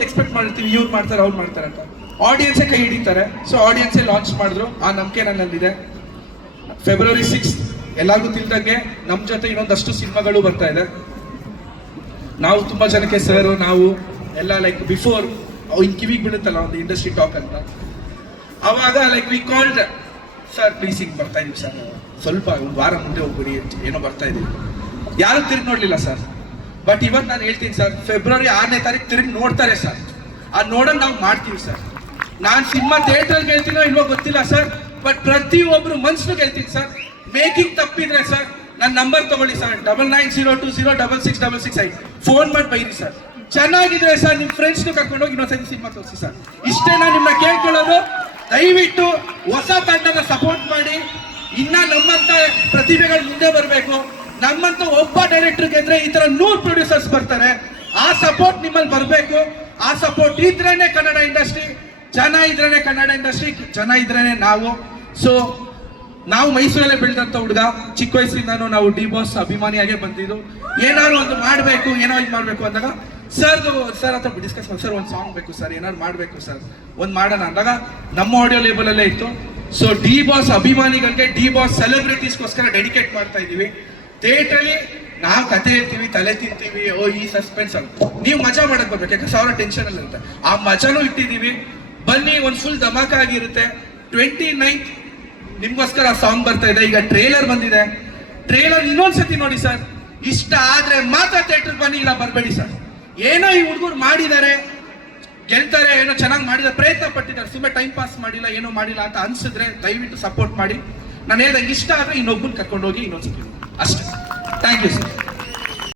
ಒಂದು ಎಕ್ಸ್ಪೆಕ್ಟ್ ಮಾಡಿರ್ತೀವಿ, ಇವ್ರು ಮಾಡ್ತಾರೆ ಅವ್ರು ಮಾಡ್ತಾರೆ ಅಂತ. ಆಡಿಯನ್ಸೇ ಕೈ ಹಿಡಿತಾರೆ. ಸೊ ಆಡಿಯನ್ಸೇ ಲಾಂಚ್ ಮಾಡಿದ್ರು. ಆ ನಂಬಿಕೆ ನನ್ನಲ್ಲಿದೆ. February 6th ಎಲ್ಲರಿಗೂ ತಿಳಿದಂಗೆ ನಮ್ಮ ಜೊತೆ ಇನ್ನೊಂದಷ್ಟು ಸಿನಿಮಾಗಳು ಬರ್ತಾ ಇದೆ. ನಾವು ತುಂಬಾ ಜನಕ್ಕೆ ಸರ್ ನಾವು ಎಲ್ಲ ಲೈಕ್ ಬಿಫೋರ್ ಇನ್ ಕಿವಿಗೆ ಬೀಳುತ್ತಲ್ಲ ಒಂದು ಇಂಡಸ್ಟ್ರಿ ಟಾಕ್ ಅಂತ, ಅವಾಗ like we called sir please ಹಿಂಗೆ ಬರ್ತಾ ಇದೀವಿ ಸರ್, ಸ್ವಲ್ಪ ಒಂದು ವಾರ ಮುಂದೆ ಹೋಗ್ಬಿಡಿ, ಏನೋ ಬರ್ತಾ ಇದೀವಿ. ಯಾರು ತಿರುಗಿ ನೋಡ್ಲಿಲ್ಲ ಸರ್. ಬಟ್ ಇವತ್ತು ನಾನು ಹೇಳ್ತೀನಿ ಸರ್, February 6ನೇ ತಾರೀಕು ತಿರುಗಿ ನೋಡ್ತಾರೆ ಸರ್. ಆ ನೋಡೋದು ನಾವು ಮಾಡ್ತೀವಿ ಸರ್. ನಾನು ಸಿನಿಮಾ ಥಿಯೇಟರ್ಗೆ ಹೇಳ್ತೀನೋ ಇಲ್ವೋ ಗೊತ್ತಿಲ್ಲ ಸರ್, ಬಟ್ ಪ್ರತಿಯೊಬ್ರು ಮನ್ಸು ಹೇಳ್ತೀನಿ ಸರ್. ಮೇಕಿಂಗ್ ತಪ್ಪಿದ್ರೆ ಸರ್ ನನ್ನ ನಂಬರ್ ತಗೊಳ್ಳಿ ಸರ್, 9902066665 ಫೋನ್ ಮಾಡಿ ಬೈರಿ ಸರ್. ಚೆನ್ನಾಗಿದ್ರೆ ಸರ್ ನಿಮ್ಮ ಫ್ರೆಂಡ್ಸ್ನು ಕರ್ಕೊಂಡೋಗಿ ಇನ್ನೊಂದ್ಸತಿ ಸಿನಿಮಾ ತೋರಿಸಿ ಸರ್. ಇಷ್ಟೇ ನಾನು ನಿಮ್ಮನ್ನ ಕೇಳ್ಕೊಳ್ಳೋದು. ದಯವಿಟ್ಟು ಹೊಸ ತಂಡನ ಸಪೋರ್ಟ್ ಮಾಡಿ. ಇನ್ನ ನಮ್ಮಂತ ಪ್ರತಿಭೆಗಳು ಮುಂದೆ ಬರಬೇಕು. ನಮ್ಮಂತ ಒಬ್ಬ ಡೈರೆಕ್ಟರ್ ಗೆದ್ರೆ ಈ ತರ 100 ಪ್ರೊಡ್ಯೂಸರ್ಸ್ ಬರ್ತಾರೆ. ಆ ಸಪೋರ್ಟ್ ನಿಮ್ಮಲ್ಲಿ ಬರಬೇಕು. ಆ ಸಪೋರ್ಟ್ ಇದ್ರೇನೆ ಕನ್ನಡ ಇಂಡಸ್ಟ್ರಿ, ಜನ ಇದ್ರೇನೆ ಕನ್ನಡ ಇಂಡಸ್ಟ್ರಿ, ಜನ ಇದ್ರೇನೆ ನಾವು. ಸೊ ನಾವು ಮೈಸೂರಲ್ಲೇ ಬೆಳೆದಂತ ಹುಡುಗ, ಚಿಕ್ಕ ವಯಸ್ಸಿಂದಾನು ನಾವು ಡಿ ಬಾಸ್ ಅಭಿಮಾನಿಯಾಗೆ ಬಂದಿದ್ದು. ಏನಾದ್ರು ಒಂದು ಮಾಡಬೇಕು, ಏನೋ ಇದು ಮಾಡಬೇಕು ಅಂದಾಗ ಸರ್ ಹತ್ರ ಡಿಸ್ಕಸ್ ಮಾಡಿ, ಸರ್ ಒಂದು ಸಾಂಗ್ ಬೇಕು ಸರ್, ಏನಾದ್ರು ಮಾಡಬೇಕು ಸರ್, ಒಂದು ಮಾಡೋಣ ಅಂದಾಗ ನಮ್ಮ ಆಡಿಯೋ ಲೇಬಲ್ ಅಲ್ಲೇ ಇತ್ತು. ಸೊ ಡಿ ಬಾಸ್ ಅಭಿಮಾನಿಗಳಿಗೆ, ಡಿ ಬಾಸ್ ಸೆಲೆಬ್ರಿಟೀಸ್ಗೋಸ್ಕರ ಡೆಡಿಕೇಟ್ ಮಾಡ್ತಾ ಇದೀವಿ. ಥಿಯೇಟ್ರಲ್ಲಿ ನಾವು ಕತೆ ಹೇಳ್ತೀವಿ, ತಲೆ ತಿಂತೀವಿ, ಓ ಈ ಸಸ್ಪೆನ್ಸ್ ಅಂತ. ನೀವು ಮಜಾ ಮಾಡಕ್ ಬರ್ಬೇಕು, ಯಾಕಂದ್ರೆ ಸಾವಿರ ಟೆನ್ಷನ್ ಅಲ್ಲಿ ಇರುತ್ತೆ. ಆ ಮಜಾನೂ ಇಟ್ಟಿದ್ದೀವಿ. ಬನ್ನಿ, ಒಂದು ಫುಲ್ ಧಮಾಕ ಆಗಿರುತ್ತೆ. 29th ನಿಮ್ಗೋಸ್ಕರ ಸಾಂಗ್ ಬರ್ತಾ ಇದೆ. ಈಗ ಟ್ರೇಲರ್ ಬಂದಿದೆ. ಟ್ರೇಲರ್ ಇನ್ನೊಂದ್ಸತಿ ನೋಡಿ ಸರ್. ಇಷ್ಟ ಆದ್ರೆ ಮಾತ್ರ ಥಿಯೇಟರ್ ಬನ್ನಿ, ಇಲ್ಲ ಬರಬೇಡಿ ಸರ್. ಏನೋ ಈ ಹುಡುಗರು ಮಾಡಿದ್ದಾರೆ, ಗೆಲ್ತಾರೆ, ಏನೋ ಚೆನ್ನಾಗಿ ಮಾಡಿದ್ದಾರೆ, ಪ್ರಯತ್ನ ಪಟ್ಟಿದ್ದಾರೆ, ಸುಮ್ಮನೆ ಟೈಮ್ ಪಾಸ್ ಮಾಡಿಲ್ಲ, ಏನೋ ಮಾಡಿಲ್ಲ ಅಂತ ಅನ್ಸಿದ್ರೆ ದಯವಿಟ್ಟು ಸಪೋರ್ಟ್ ಮಾಡಿ. ನಾನು ಹೇಳ್ದಂಗೆ ಇಷ್ಟ ಆದ್ರೆ ಇನ್ನೊಬ್ಬನ ಕರ್ಕೊಂಡು ಹೋಗಿ ಇನ್ನೊಂದ್ಸತಿ ಅಷ್ಟೇ. Thank you sir.